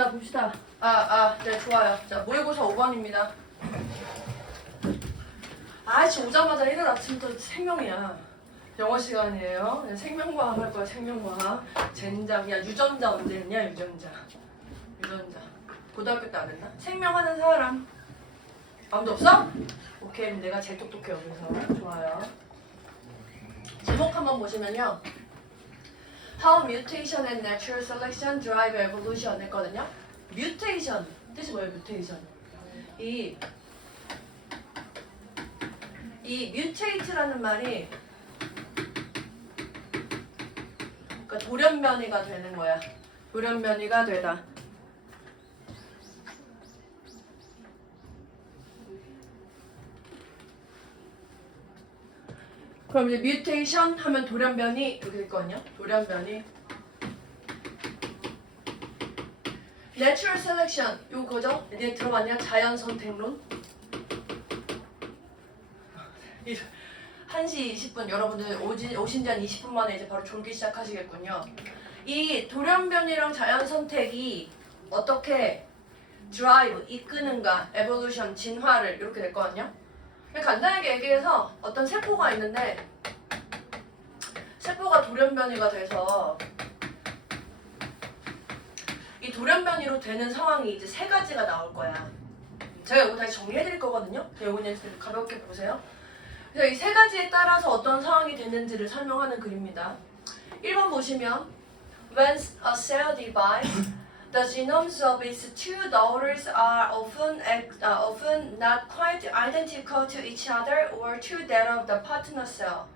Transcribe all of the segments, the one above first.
자, 봅시다. 네, 좋아요. 자, 모의고사 5번입니다. 지금 오자마자 이른 아침부터 생명이야. 영어 시간이에요. 생명과학 할 거야, 생명과학. 젠장이야. 유전자 언제 했냐, 유전자. 고등학교 때 안 했나? 생명하는 사람. 아무도 없어? 오케이, 그럼 내가 제일 똑똑해, 여기서. 좋아요. 제목 한번 보시면요. How mutation and natural selection drive evolution 했거든요. mutation 뜻이 뭐예요? mutation. 이 mutate라는 말이 그러니까 돌연변이가 되는 거야. 돌연변이가 되다. 그럼 이제 mutation 하면 돌연변이 이렇게 됐거든요. 돌연변이. natural selection 요거죠? 이제 들어봤냐? 자연 선택론. 1시 20분 여러분들 오신 지 한 20분 만에 이제 바로 졸기 시작하시겠군요. 이 돌연변이랑 자연 선택이 어떻게 drive 이끄는가, evolution 진화를 이렇게 됐거든요. 간단하게 얘기해서 어떤 세포가 있는데 세포가 돌연변이가 돼서 이 돌연변이로 되는 상황이 이제 세 가지가 나올 거야. 제가 이거 다시 정리해드릴 거거든요. 이거는 가볍게 보세요. 그래서 이 세 가지에 따라서 어떤 상황이 되는지를 설명하는 글입니다. 1번 보시면 When a cell divides, the genomes of its two daughters are often not quite identical to each other or to that of the partner cell.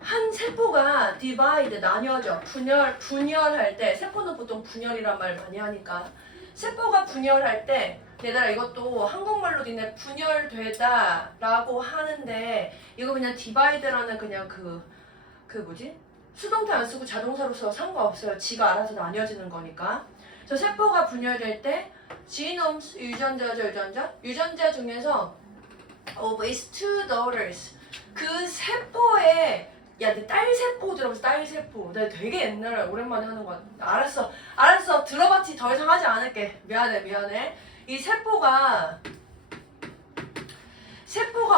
한 세포가 divide, 나뉘어져, 분열할 때, 세포는 보통 분열이란 말 많이 하니까 세포가 분열할 때 얘들아 이것도 한국말로 니네 분열되다 라고 하는데 이거 그냥 divide라는 그냥 그 뭐지? 수동태 안 쓰고 자동사로 써도 상관없어요. 지가 알아서 나뉘어지는 거니까. 그래서 세포가 분열될 때 genomes, 유전자 중에서 of its two daughters 그 세포의 야, 내 딸 세포 들어봤어, 딸 세포. 내가 되게 옛날에 오랜만에 하는 거야. 알았어. 들어봤지. 더 이상 하지 않을게. 미안해. 이 세포가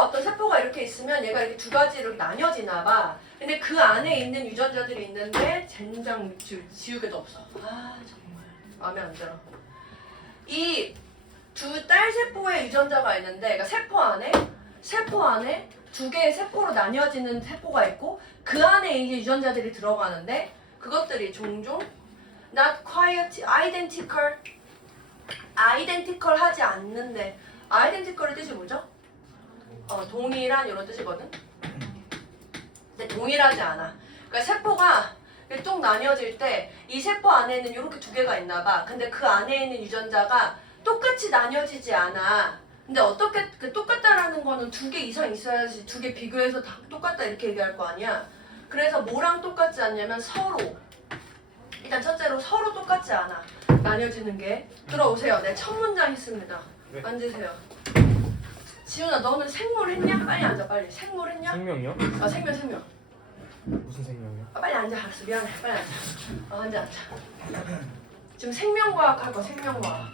어떤 세포가 이렇게 있으면 얘가 이렇게 두 가지로 이렇게 나뉘어지나 봐. 근데 그 안에 있는 유전자들이 있는데 젠장 지우개도 없어. 정말 마음에 안 들어. 이 두 딸 세포의 유전자가 있는데, 그러니까 세포 안에 두 개의 세포로 나뉘어지는 세포가 있고 그 안에 이제 유전자들이 들어가는데 그것들이 종종 not quite identical 하지 않는데 identical의 뜻이 뭐죠? 동일한 이런 뜻이거든. 근데 동일하지 않아. 그러니까 세포가 뚝 나뉘어질 때 이 세포 안에는 이렇게 두 개가 있나 봐. 근데 그 안에 있는 유전자가 똑같이 나뉘어지지 않아. 근데 어떻게 똑같다라는 거는 두 개 이상 있어야지 두 개 비교해서 다 똑같다 이렇게 얘기할 거 아니야. 그래서 뭐랑 똑같지 않냐면 서로. 일단 첫째로 서로 똑같지 않아. 나뉘어지는 게. 들어오세요. 네, 첫 문장 있습니다. 네. 앉으세요. 지훈아 너는 생물 했냐? 빨리 앉아 빨리. 생물 했냐? 생명이요? 생명. 무슨 생명이요? 빨리 앉아. 알았어. 미안해. 빨리 앉아. 앉아. 지금 생명과학 할 거 생명과학.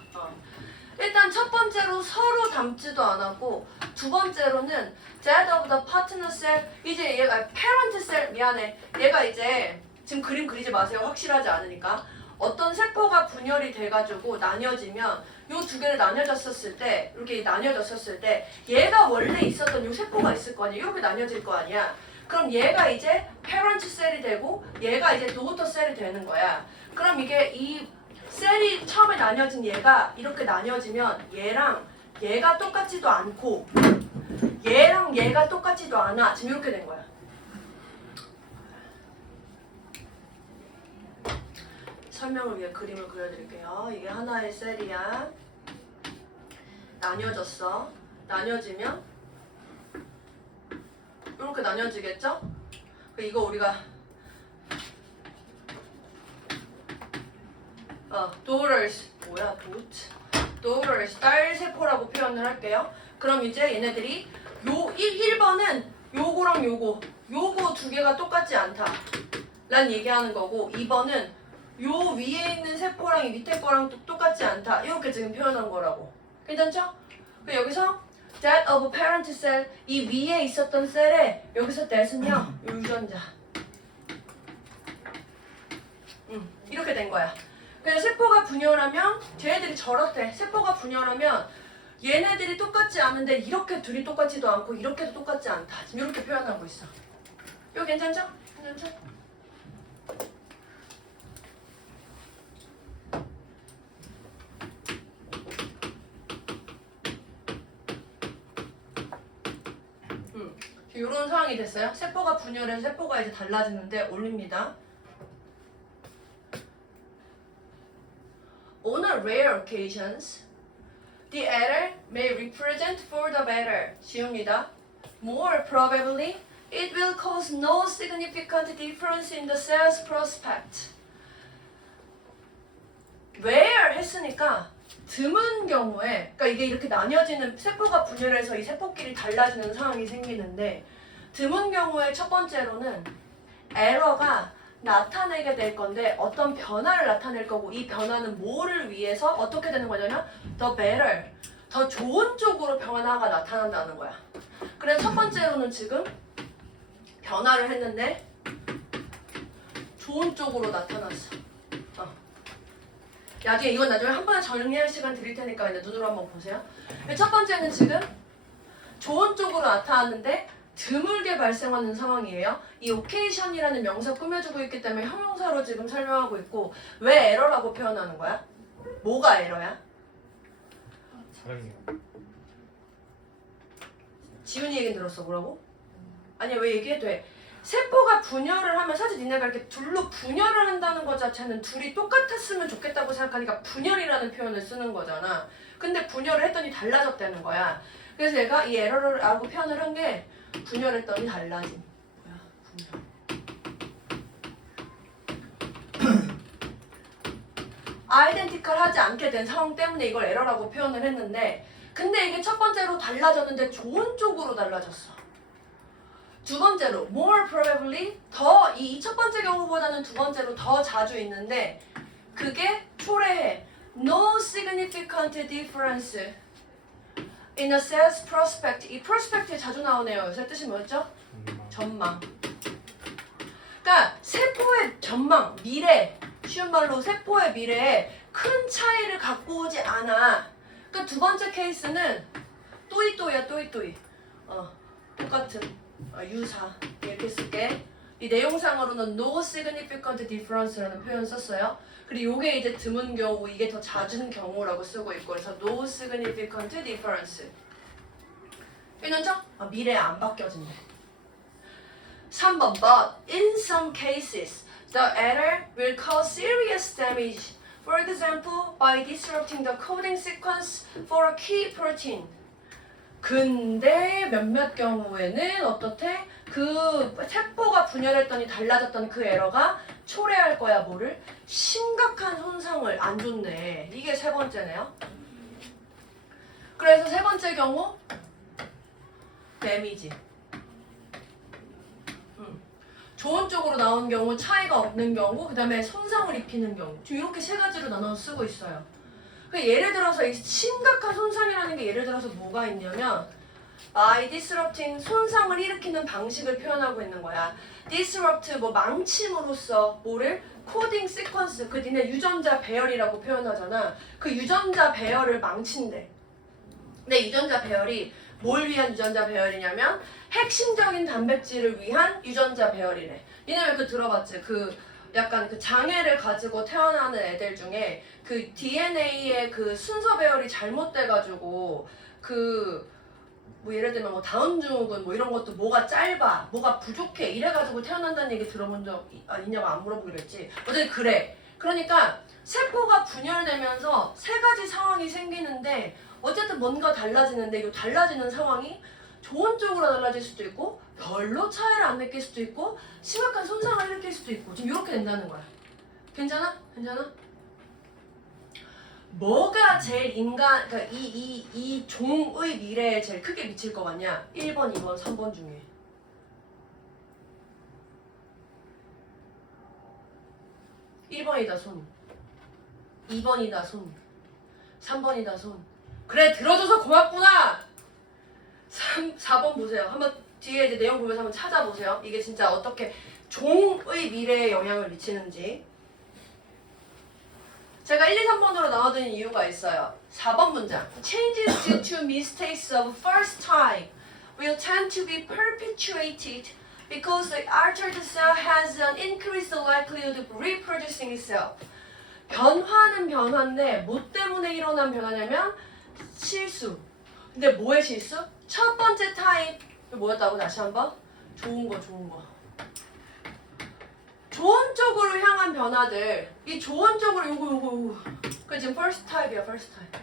일단 첫 번째로 서로 닮지도 않았고 두 번째로는 that of the partner cell 이제 얘가 parent cell 미안해 얘가 이제 지금 그림 그리지 마세요 확실하지 않으니까 어떤 세포가 분열이 돼가지고 나뉘어지면 요 두 개를 나뉘어졌었을 때 이렇게 나뉘어졌었을 때 얘가 원래 있었던 요 세포가 있을 거 아니야 이렇게 나뉘어질 거 아니야 그럼 얘가 이제 parent cell이 되고 얘가 이제 daughter cell이 되는 거야 그럼 이게 이 셀이 처음에 나뉘어진 얘가 이렇게 나뉘어지면 얘랑 얘가 똑같지도 않고 얘랑 얘가 똑같지도 않아. 지금 이렇게 된 거야. 설명을 위해 그림을 그려드릴게요. 이게 하나의 셀이야. 나뉘어졌어. 나뉘어지면 이렇게 나뉘어지겠죠? 이거 우리가 daughters 뭐야 daughters 딸 세포라고 표현을 할게요. 그럼 이제 얘네들이 1번은 요거랑 요거 두 개가 똑같지 않다 란 얘기하는 거고 2번은 요 위에 있는 세포랑 이 밑에 거랑 똑같지 않다. 이렇게 지금 표현한 거라고. 괜찮죠? 그럼 여기서 that of parent cell, 이 위에 있었던 셀에 여기서 that은요 요 유전자. 이렇게 된 거야. 그래서 세포가 분열하면 쟤네들이 저렇대. 세포가 분열하면 얘네들이 똑같지 않은데 이렇게 둘이 똑같지도 않고 이렇게도 똑같지 않다. 지금 이렇게 표현하고 있어. 이거 괜찮죠? 괜찮죠? 이런 상황이 됐어요. 세포가 분열해서 세포가 이제 달라지는데 올립니다. On a rare occasions, the error may represent for the better. 쉬웁니다. More probably, it will cause no significant difference in the cell's prospect. rare 했으니까 드문 경우에, 그러니까 이게 이렇게 나뉘어지는 세포가 분열해서 이 세포끼리 달라지는 상황이 생기는데 드문 경우에 첫 번째로는 에러가 나타내게 될 건데 어떤 변화를 나타낼 거고 이 변화는 뭐를 위해서 어떻게 되는 거냐면 the better, 더 좋은 쪽으로 변화가 나타난다는 거야. 그래서 첫 번째로는 지금 변화를 했는데 좋은 쪽으로 나타났어. 나중에 이건 나중에 한 번에 정리할 시간 드릴 테니까 이제 눈으로 한번 보세요. 첫 번째는 지금 좋은 쪽으로 나타났는데 드물게 발생하는 상황이에요. 이 occasion이라는 명사 꾸며주고 있기 때문에 형용사로 지금 설명하고 있고 왜 에러라고 표현하는 거야? 뭐가 에러야? 사랑해요. 지훈이 얘기 들었어. 뭐라고? 아니야, 왜 얘기해도 돼. 세포가 분열을 하면 사실 니네가 이렇게 둘로 분열을 한다는 것 자체는 둘이 똑같았으면 좋겠다고 생각하니까 분열이라는 표현을 쓰는 거잖아. 근데 분열을 했더니 달라졌다는 거야. 그래서 얘가 이 에러를 알고 표현을 한 게 분열했더니 달라짐. 뭐야, 분열. 아이덴티컬 하지 않게 된 상황 때문에 이걸 에러라고 표현을 했는데 근데 이게 첫 번째로 달라졌는데 좋은 쪽으로 달라졌어. 두 번째로 more probably 더 이 첫 번째 경우보다는 두 번째로 더 자주 있는데 그게 초래해 no significant difference in a cell's prospect. 이 prospect에 자주 나오네요. 요새 뜻이 뭐였죠? 전망. 그러니까 세포의 전망, 미래, 쉬운 말로 세포의 미래에 큰 차이를 갖고 오지 않아. 그러니까 두 번째 케이스는 또이또이야, 또이또이. 똑같은 유사 이렇게 쓸게. 이 내용상으로는 no significant difference라는 표현 썼어요. 그리고 이게 이제 드문 경우, 이게 더 잦은 경우라고 쓰고 있고 그래서 no significant difference. 괜찮죠? 미래에 안 바뀌어진대. 3번 But in some cases, the error will cause serious damage. For example, by disrupting the coding sequence for a key protein. 근데 몇몇 경우에는 어떻대? 그 세포가 분열했더니 달라졌던 그 에러가 초래할 거야. 뭐를? 심각한 손상을 안 줬네. 이게 세 번째네요. 그래서 세 번째 경우 데미지. 좋은 쪽으로 나온 경우, 차이가 없는 경우, 그 다음에 손상을 입히는 경우. 지금 이렇게 세 가지로 나눠서 쓰고 있어요. 예를 들어서 이 심각한 손상이라는 게 예를 들어서 뭐가 있냐면 by disrupting, 손상을 일으키는 방식을 표현하고 있는 거야. disrupt, 뭐 망침으로써 뭐를? 코딩 시퀀스, 그 니네 유전자 배열이라고 표현하잖아. 그 유전자 배열을 망친대. 근데 유전자 배열이 뭘 위한 유전자 배열이냐면 핵심적인 단백질을 위한 유전자 배열이래. 니네 왜 그 들어봤지? 그 약간 그 장애를 가지고 태어나는 애들 중에 그 DNA의 그 순서 배열이 잘못돼가지고 그 뭐 예를 들면 뭐 다운 증후군 뭐 이런 것도 뭐가 짧아, 뭐가 부족해 이래가지고 태어난다는 얘기 들어본 적 있냐고 안 물어보기로 했지. 어쨌든 그래. 그러니까 세포가 분열되면서 세 가지 상황이 생기는데 어쨌든 뭔가 달라지는데 이 달라지는 상황이 좋은 쪽으로 달라질 수도 있고 별로 차이를 안 느낄 수도 있고 심각한 손상을 일으킬 수도 있고 지금 이렇게 된다는 거야. 괜찮아? 괜찮아? 뭐가 제일 인간, 그러니까 이 종의 미래에 제일 크게 미칠 것 같냐? 1번, 2번, 3번 중에. 1번, 1번이다 손. 2번이다 손. 3번이다 손. 그래 들어줘서 고맙구나. 4번 보세요. 한번 뒤에 이제 내용 보면서 한번 찾아보세요. 이게 진짜 어떻게 종의 미래에 영향을 미치는지. 제가 1, 2, 3번으로 나눠드린 이유가 있어요. 4번 문장. Changes due to mistakes of first time will tend to be perpetuated because the altered cell has an increased likelihood of reproducing itself. 변화는 변화인데 뭐 때문에 일어난 변화냐면 실수. 근데 뭐의 실수? 첫 번째 타입 뭐였다고 다시 한번? 좋은 거. 좋은 쪽으로 향한 변화들. 이 좋은 쪽으로 요거. 그 지금 first type이야, first type.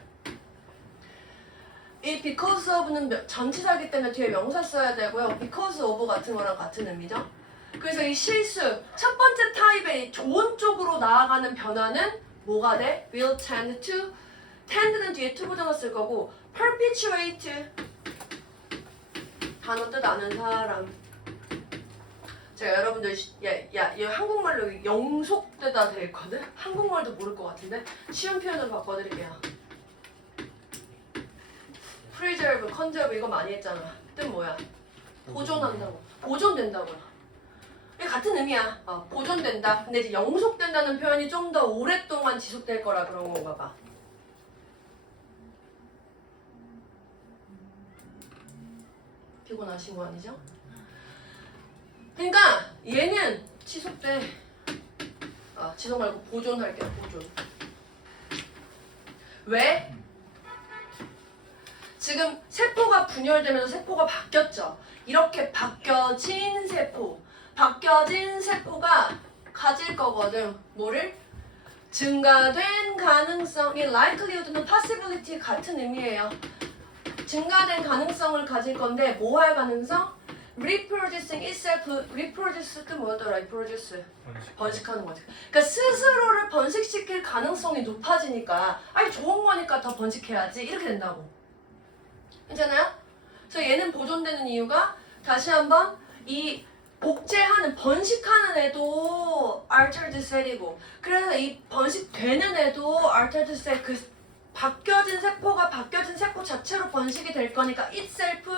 이 because of는 전치사이기 때문에 뒤에 명사 써야 되고요. because of 같은 거랑 같은 의미죠. 그래서 이 실수, 첫 번째 타입의 좋은 쪽으로 나아가는 변화는 뭐가 돼? will tend to. tend는 뒤에 to 부정어 쓸 거고 perpetuate 단어 뜻 아는 사람. 제가 여러분들 이 한국말로 영속되다 돼 있거든? 한국말도 모를 것 같은데 쉬운 표현으로 바꿔드릴게요. preserve, conserve 이거 많이 했잖아. 뜻 뭐야? 보존한다고. 보존된다고요. 이게 같은 의미야. 보존된다. 근데 이제 영속된다는 표현이 좀 더 오랫동안 지속될 거라 그런 건가 봐. 피곤하신 거 아니죠? 그러니까 얘는 지속돼. 지속 말고 보존할게요. 보존. 왜? 지금 세포가 분열되면서 세포가 바뀌었죠. 이렇게 바뀌어진 세포가 가질 거거든. 뭐를? 증가된 가능성이 likelihood는 possibility 같은 의미예요. 증가된 가능성을 가질 건데 뭐 할 가능성? reproducing itself. reproduce 뜻 뭐였더라? reproduce. 번식하는 거지. 그러니까 스스로를 번식시킬 가능성이 높아지니까 아니 좋은 거니까 더 번식해야지 이렇게 된다고. 괜찮아요? 그래서 얘는 보존되는 이유가 다시 한번 이 복제하는 번식하는 애도 altered cell이고 그래서 이 번식되는 애도 altered cell 그 바뀌어진 세포가 바뀌어진 세포 자체로 번식이 될 거니까 itself.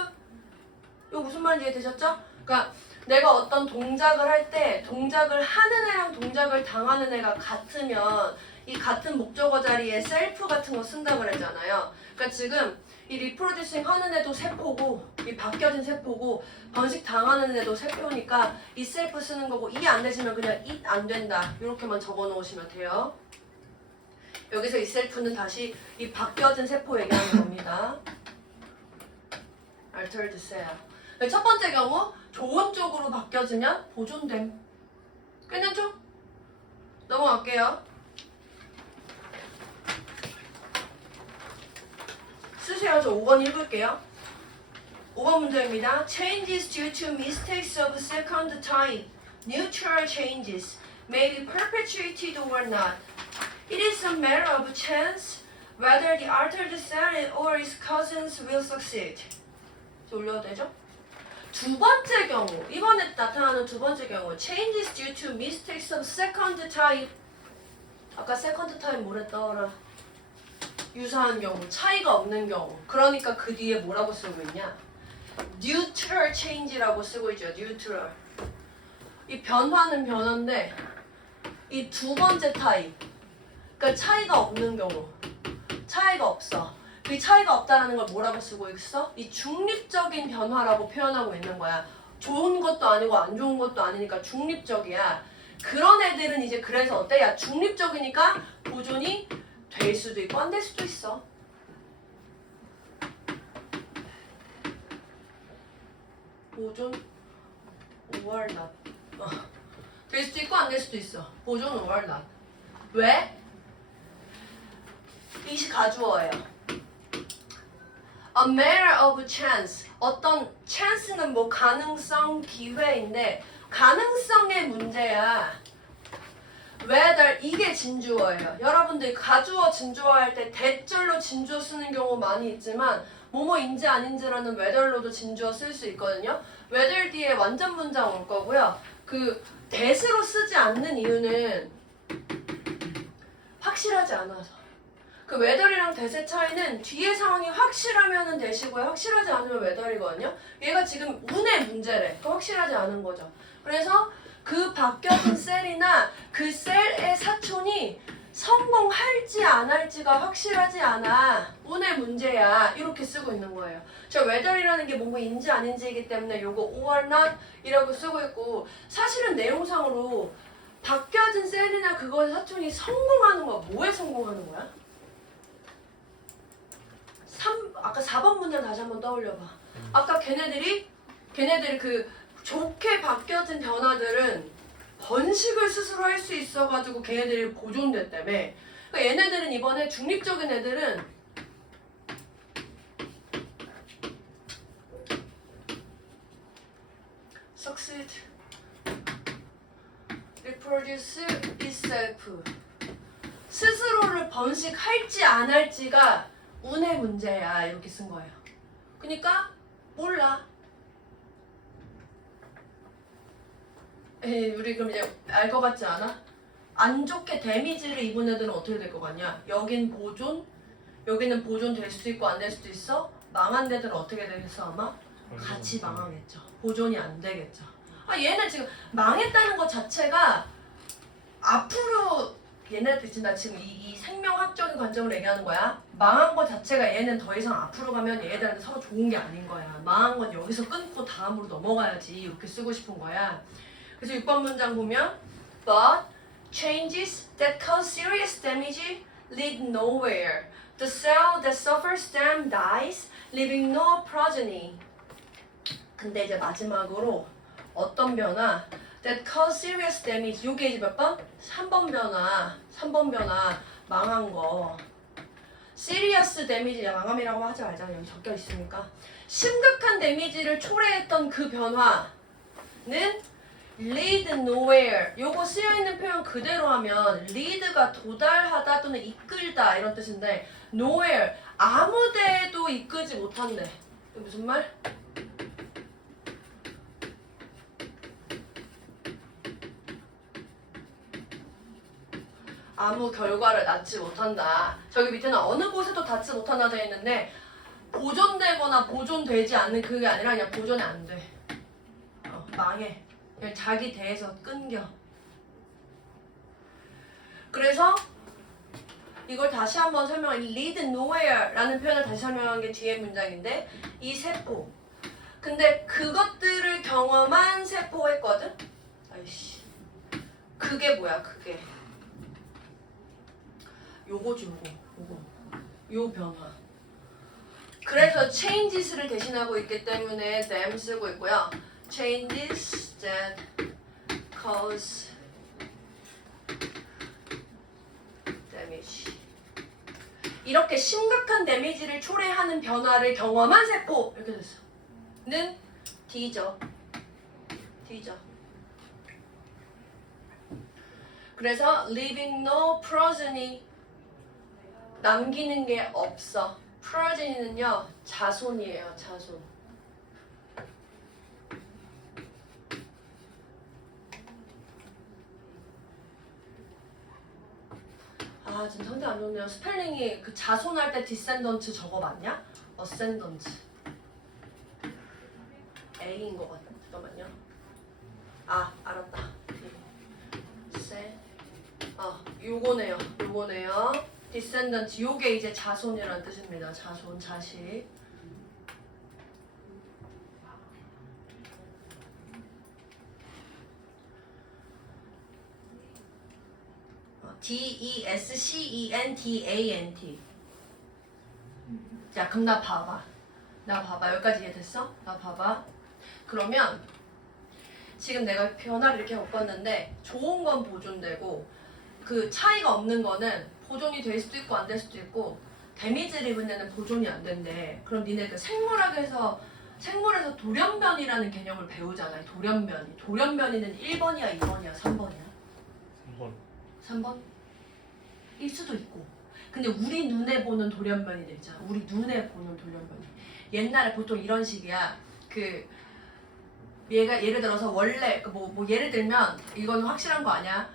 이거 무슨 말인지 이해되셨죠? 그러니까 내가 어떤 동작을 할 때 동작을 하는 애랑 동작을 당하는 애가 같으면 이 같은 목적어 자리에 self 같은 거 쓴다고 그랬잖아요. 그러니까 지금 이 리프로듀싱 하는 애도 세포고 이 바뀌어진 세포고 번식 당하는 애도 세포니까 이 셀프 쓰는 거고 이해 안 되시면 그냥 it 안 된다 이렇게만 적어 놓으시면 돼요. 여기서 이 셀프는 다시 이 바뀌어진 세포 얘기하는 겁니다. altered cell. 첫 번째 경우 좋은 쪽으로 바뀌어지면 보존됨. 괜찮죠? 넘어갈게요. 쓰세요. 저 5번 읽을게요. 5번 문제입니다. Changes due to mistakes of second type, neutral changes, may be perpetuated or not. It is a matter of chance whether the altered cell or its cousins will succeed. 올려도 되죠? 두 번째 경우, 이번에 나타나는 두 번째 경우 Changes due to mistakes of second type. 아까 second type 뭐랬더라? 유사한 경우, 차이가 없는 경우. 그러니까 그 뒤에 뭐라고 쓰고 있냐? neutral change라고 쓰고 있죠. neutral. 이 변화는 변화인데 이 두 번째 타입. 그러니까 차이가 없는 경우. 차이가 없어. 그 차이가 없다라는 걸 뭐라고 쓰고 있어? 이 중립적인 변화라고 표현하고 있는 거야. 좋은 것도 아니고 안 좋은 것도 아니니까 중립적이야. 그런 애들은 이제 그래서 어때? 야 중립적이니까 보존이 될 수도 있고 안 될 수도 있어. 보존 or not. 될 수도 있고 안 될 수도 있어. 보존 or not. 왜? 이시 가주어예요. A matter of chance. 어떤 chance는 뭐 가능성, 기회인데 가능성의 문제야. whether 이게 진주어예요. 여러분들 가주어, 진주어 할 때 대절로 진주어 쓰는 경우 많이 있지만 뭐뭐인지 아닌지라는 whether로도 진주어 쓸 수 있거든요. whether 뒤에 완전 문장 올 거고요. 그 that으로 쓰지 않는 이유는 확실하지 않아서. 그 whether이랑 that의 차이는 뒤에 상황이 확실하면은 that이고요. 확실하지 않으면 whether이거든요. 얘가 지금 운의 문제래. 그 확실하지 않은 거죠. 그래서 그 바뀌어진 셀이나 그 셀의 사촌이 성공할지 안 할지가 확실하지 않아. 운의 문제야. 이렇게 쓰고 있는 거예요. 저 whether이라는 게 뭐뭐인지 아닌지이기 때문에 요거 or not 이라고 쓰고 있고, 사실은 내용상으로 바뀌어진 셀이나 그거의 사촌이 성공하는 거야. 뭐에 성공하는 거야? 아까 4번 문제 다시 한번 떠올려봐. 아까 걔네들이 그 좋게 바뀌어진 변화들은 번식을 스스로 할 수 있어가지고 걔네들이 보존됐다며. 그러니까 얘네들은 이번에 중립적인 애들은 succeed, reproduce itself, 스스로를 번식할지 안 할지가 운의 문제야. 이렇게 쓴 거예요. 그러니까 몰라. 우리 그럼 이제 알 것 같지 않아? 안 좋게 데미지를 입은 애들은 어떻게 될 것 같냐? 여긴 보존, 여기는 보존 될 수도 있고 안 될 수도 있어. 망한 애들은 어떻게 되겠어 아마? 같이 망하겠죠. 보존이 안 되겠죠. 얘네 지금 망했다는 것 자체가 앞으로 얘네들 지금 이 생명학적인 관점으로 얘기하는 거야. 망한 것 자체가 얘는 더 이상 앞으로 가면 얘네들한테 서로 좋은 게 아닌 거야. 망한 건 여기서 끊고 다음으로 넘어가야지. 이렇게 쓰고 싶은 거야. 그래서 6번 문장 보면 But changes that cause serious damage lead nowhere. The cell that suffers them dies, leaving no progeny. 근데 이제 마지막으로 어떤 변화 that cause serious damage. 요게 이제 몇 번? 3번 변화 망한 거. serious damage, 망함이라고 하지 말자. 여기 적혀 있으니까. 심각한 데미지를 초래했던 그 변화는 lead nowhere. 요거 쓰여있는 표현 그대로 하면 lead가 도달하다 또는 이끌다 이런 뜻인데, nowhere 아무 데에도 이끌지 못한대. 이게 무슨 말? 아무 결과를 낳지 못한다. 저기 밑에는 어느 곳에도 닿지 못한다 되어 있는데, 보존되거나 보존되지 않는 그게 아니라 그냥 보존이 안 돼. 망해. 그냥 자기 대에서 끊겨. 그래서 이걸 다시 한번 설명한 lead nowhere라는 표현을 다시 설명한 게 뒤에 문장인데, 이 세포. 근데 그것들을 경험한 세포했거든? 아이씨. 그게 뭐야, 그게. 요거지, 요거. 요 변화. 그래서 changes를 대신하고 있기 때문에 them 쓰고 있고요. changes that cause damage. 이렇게 심각한 데미지를 초래하는 변화를 경험한 세포 이렇게 됐어. 는 D죠. 그래서 leaving no progeny, 남기는 게 없어. progeny는요 자손이에요. 자손. 지금 상태 안 좋네요. 스펠링이 그 자손할 때 descendant 저거 맞냐? ascendant. A인 것 같아. 잠깐만요. 알았다. 요거네요. descendant. 요게 이제 자손이라는 뜻입니다. 자손, 자식. descendant. 자, 그럼 나 봐봐. 여기까지 이해됐어? 나 봐봐. 그러면 지금 내가 변화를 이렇게 겪었는데, 좋은 건 보존되고 그 차이가 없는 거는 보존이 될 수도 있고 안 될 수도 있고, 데미지를 입은 애는 보존이 안 된대. 그럼 니네 그 생물에서 돌연변이라는 개념을 배우잖아요. 돌연변이는 1번이야 2번이야 3번이야? 3번? 일 수도 있고. 근데 우리 눈에 보는 돌연변이들 있잖아. 우리 눈에 보는 돌연변이. 옛날에 보통 이런 식이야. 얘가 예를 들어서 원래 예를 들면 이건 확실한 거 아니야.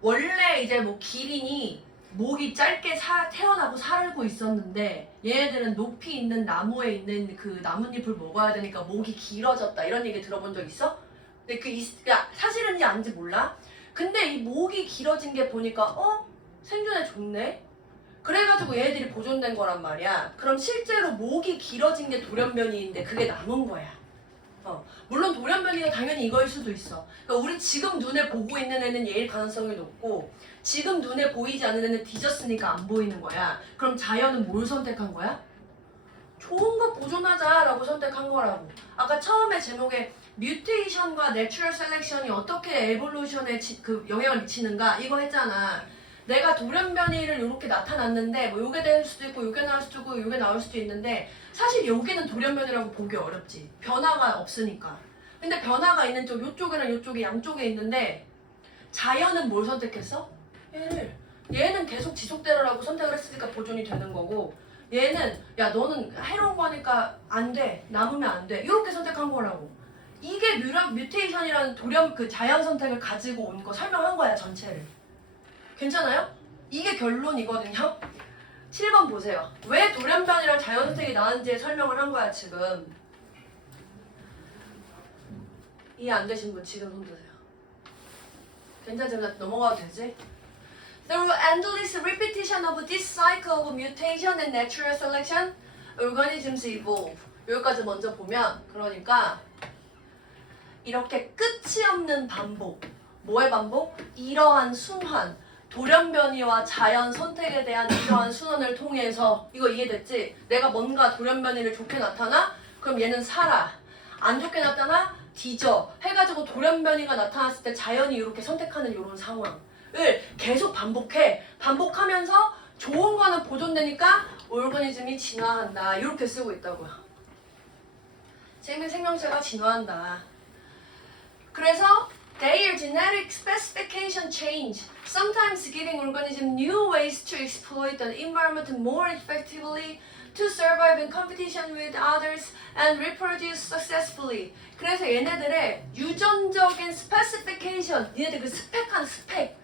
원래 이제 기린이 목이 짧게 태어나고 살고 있었는데 얘네들은 높이 있는 나무에 있는 그 나뭇잎을 먹어야 되니까 목이 길어졌다 이런 얘기 들어본 적 있어? 근데 그러니까 사실은지 아닌지 몰라. 근데 이 목이 길어진 게 보니까 생존에 좋네? 그래가지고 얘네들이 보존된 거란 말이야. 그럼 실제로 목이 길어진 게 돌연변이인데 그게 남은 거야. 물론 돌연변이가 당연히 이거일 수도 있어. 그러니까 우리 지금 눈에 보고 있는 애는 얘일 가능성이 높고 지금 눈에 보이지 않는 애는 뒤졌으니까 안 보이는 거야. 그럼 자연은 뭘 선택한 거야? 좋은 거 보존하자라고 선택한 거라고. 아까 처음에 제목에 뮤테이션과 내추럴 셀렉션이 어떻게 에볼루션에 그 영향을 미치는가 이거 했잖아. 내가 돌연변이를 이렇게 나타났는데 뭐 요게 될 수도 있고 요게 나올 수도 있고 요게 나올 수도 있는데 사실 여기는 돌연변이라고 보기 어렵지. 변화가 없으니까. 근데 변화가 있는 쪽 요쪽이랑 요쪽이 양쪽에 있는데 자연은 뭘 선택했어? 얘는 계속 지속되라고 선택을 했으니까 보존이 되는 거고 얘는 야 너는 해로운 거니까 안 돼. 남으면 안 돼. 이렇게 선택한 거라고. 이게 뮤테이션이라는 그 자연 선택을 가지고 온 거 설명한 거야 전체를. 괜찮아요? 이게 결론이거든요. 7번 보세요. 왜 돌연변이랑 자연선택이 나왔는지 설명을 한 거야 지금. 이해 안 되신 분 지금 손 드세요. 괜찮지만 넘어가도 되지? Through endless repetition of this cycle of mutation and natural selection, organisms evolve. 여기까지 먼저 보면 그러니까 이렇게 끝이 없는 반복. 뭐의 반복? 이러한 순환. 돌연변이와 자연 선택에 대한 이러한 순환을 통해서 이거 이해됐지? 내가 뭔가 돌연변이를 좋게 나타나? 그럼 얘는 살아. 안 좋게 나타나? 뒤져. 해가지고 돌연변이가 나타났을 때 자연이 이렇게 선택하는 이런 상황을 계속 반복해. 반복하면서 좋은 거는 보존되니까 오르거니즘이 진화한다. 이렇게 쓰고 있다고요. 생명체가 진화한다. 그래서 their genetic specification change, sometimes giving organisms new ways to exploit the environment more effectively to survive in competition with others and reproduce successfully. 그래서 얘네들의 유전적인 specification, 얘네들 그 스펙한 스펙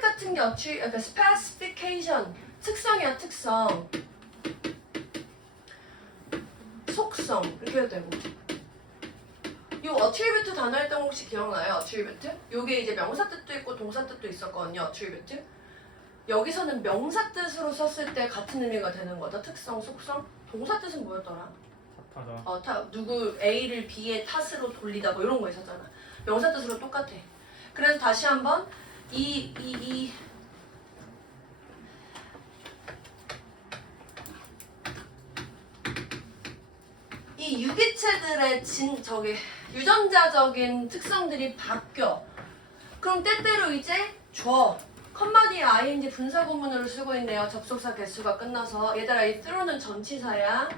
같은 게 그러니까 specification, 특성이야 특성, 속성 이렇게 해도 되고. 요 attribute 단어 했던 거 혹시 기억나요? attribute? 요게 이제 명사 뜻도 있고 동사 뜻도 있었거든요. attribute. 여기서는 명사 뜻으로 썼을 때 같은 의미가 되는 거죠. 특성, 속성. 동사 뜻은 뭐였더라? 탓하다. 누구 A를 B의 탓으로 돌리다 뭐 이런 거 있었잖아. 명사 뜻으로 똑같아. 그래서 다시 한번 이 유기체들의 유전자적인 특성들이 바뀌어. 그럼 때때로 이제 컴마 뒤에 ing 분사 구문으로 쓰고 있네요. 접속사 개수가 끝나서. 얘들아 이 through는 전치사야.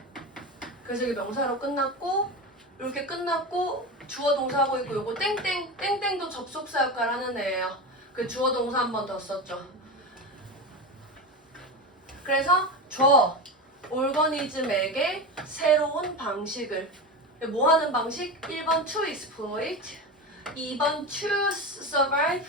그래서 이게 명사로 끝났고 이렇게 끝났고 주어 동사하고 있고 요거 땡땡도 접속사 역할을 하는 애예요. 그 주어 동사 한 번 더 썼죠. 그래서 올거니즘에게 새로운 방식을 뭐 하는 방식? 1번 to exploit, 2번 to survive,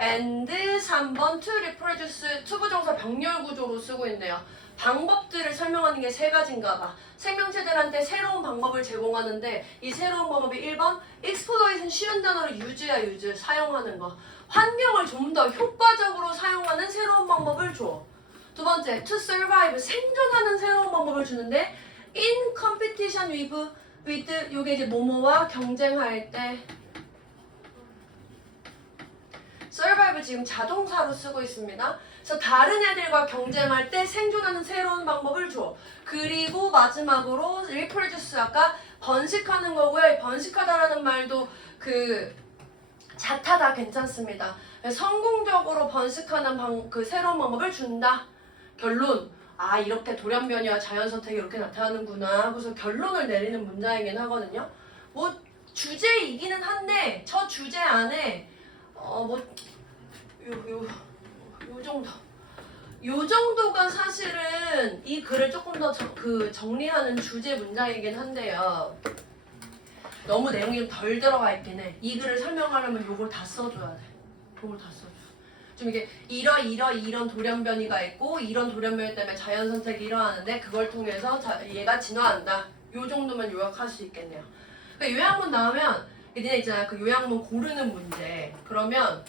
and 3번 to reproduce. 투부정사 병렬 구조로 쓰고 있네요. 방법들을 설명하는 게 세 가지인가 봐. 생명체들한테 새로운 방법을 제공하는데 이 새로운 방법이 1번 exploit은 쉬운 단어로 유즈 사용하는 거. 환경을 좀 더 효과적으로 사용하는 새로운 방법을 줘. 두 번째, to survive, 생존하는 새로운 방법을 주는데 in competition with 요게 이제 뭐뭐와 경쟁할 때. survive 지금 자동사로 쓰고 있습니다. 그래서 다른 애들과 경쟁할 때 생존하는 새로운 방법을 줘. 그리고 마지막으로 reproduce, 아까 번식하는 거고요. 번식하다라는 말도 자타다 괜찮습니다. 성공적으로 번식하는 그 새로운 방법을 준다. 결론. 이렇게 돌연변이와 자연선택이 이렇게 나타나는구나 하고서 결론을 내리는 문장이긴 하거든요. 뭐 주제이기는 한데 저 주제 안에 요 정도가 사실은 이 글을 조금 더 정리하는 주제 문장이긴 한데요. 너무 내용이 좀 덜 들어가 있긴 해. 이 글을 설명하려면 요걸 다 써줘야 돼. 요걸 다 써줘. 좀 이게 이런 돌연변이가 있고 이런 돌연변이 때문에 자연 선택이 일어나는데 그걸 통해서 얘가 진화한다. 요 정도만 요약할 수 있겠네요. 그러니까 요약문 나오면 니네 있잖아 그 요약문 고르는 문제. 그러면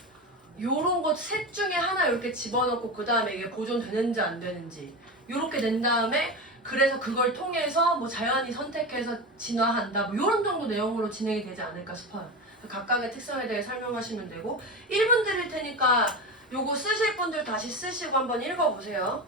요런 것 셋 중에 하나 이렇게 집어넣고 그 다음에 이게 보존되는지 안 되는지 요렇게 낸 다음에 그래서 그걸 통해서 뭐 자연이 선택해서 진화한다 뭐 요런 정도 내용으로 진행이 되지 않을까 싶어요. 각각의 특성에 대해 설명하시면 되고 1분 드릴 테니까 요거 쓰실 분들 다시 쓰시고 한번 읽어보세요.